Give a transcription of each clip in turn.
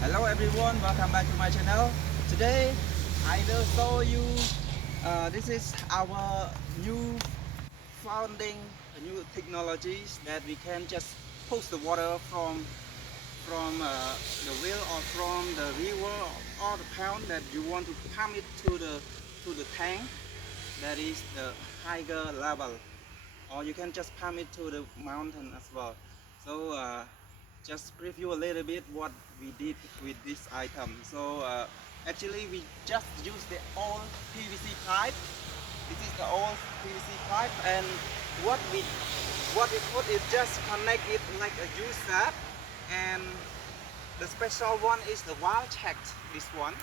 Hello everyone, welcome back to my channel. Today I will show you this is our new founding new technologies that we can just push the water from the well or from the river or the pond that you want to pump it to the tank that is the higher level, or you can just pump it to the mountain as well. So just review a little bit what we did with this item. So actually we just use the old PVC pipe. This is the old PVC pipe, and what we put is just connect it like a U-shape, and the special one is the wall check. This one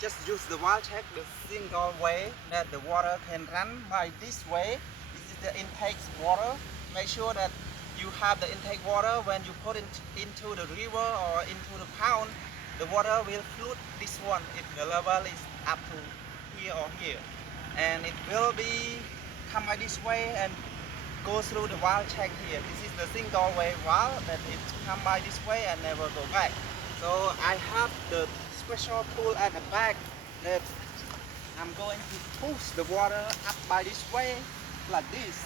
just use the wall check, the single way that the water can run by this way. This is the intake water. Make sure that you have the intake water when you put it into the river or into the pond. The water will flood this one if the level is up to here or here, and it will be come by this way and go through the wall check here. This is the single way wall that it come by this way and never go back. So I have the special tool at the back that I'm going to push the water up by this way like this.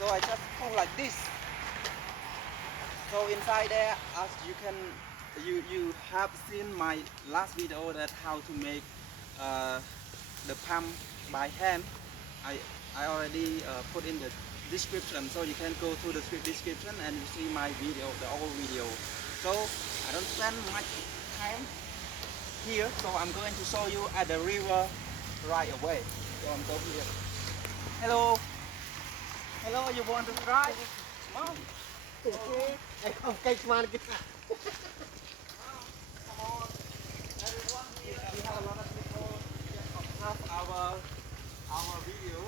So I just pull like this. So inside there, as you have seen my last video that how to make the pump by hand. I already put in the description, so you can go to the description and you see my video, the old video. So I don't spend much time here, so I'm going to show you at the river right away. So I'm going here. Hello, hello, you want to try? Come on. Okay. Okay, come on. Come on, everyone here. We have a lot of people just observe our video,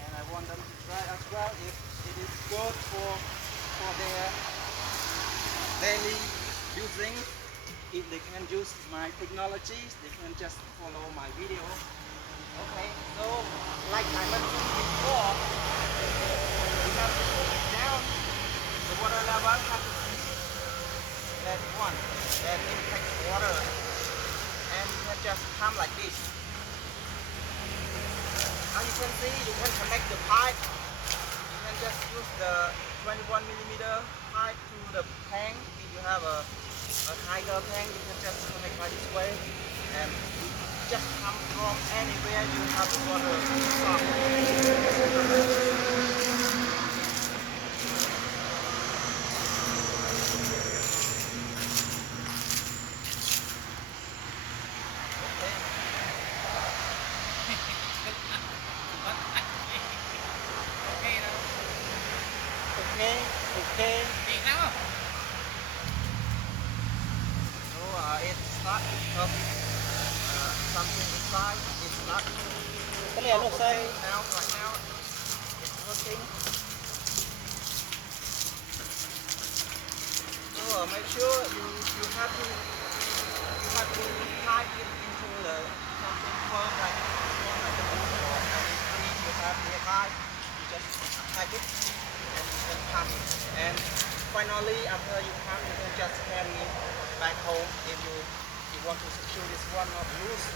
and I want them to try as well if it is good for their daily using. If they can use my technologies, they can just follow my video. Okay, so like I mentioned before, we have to put it down. The water level has to be that one, that intake water, and you can just come like this. As you can see, you can connect the pipe. You can just use the 21mm pipe to the tank. If you have a higher tank, you can just connect by this way, and just come from anywhere you have the water from. Okay, okay. So it's not because something inside is not Cái này nó okay xây. now. Right now it's working. So make sure you have to tie it into the something firm like one like the boot or any you have nearby. You just tie it and then pump it. And finally, after you pump, you can just carry it back home. If you want to secure this one not loose,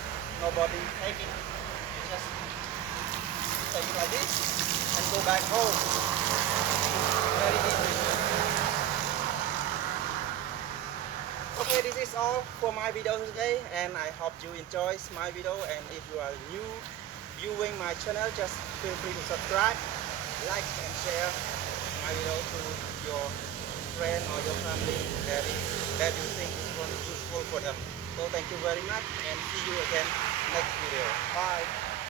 nobody take it. You just take it like this and go back home. Very easy. Okay, this is all for my video today, and I hope you enjoy my video. And if you are new viewing my channel, just feel free to subscribe, like and share my video to your friend or your family that you think is going to be useful for them. So thank you very much, and see you again next video. Bye.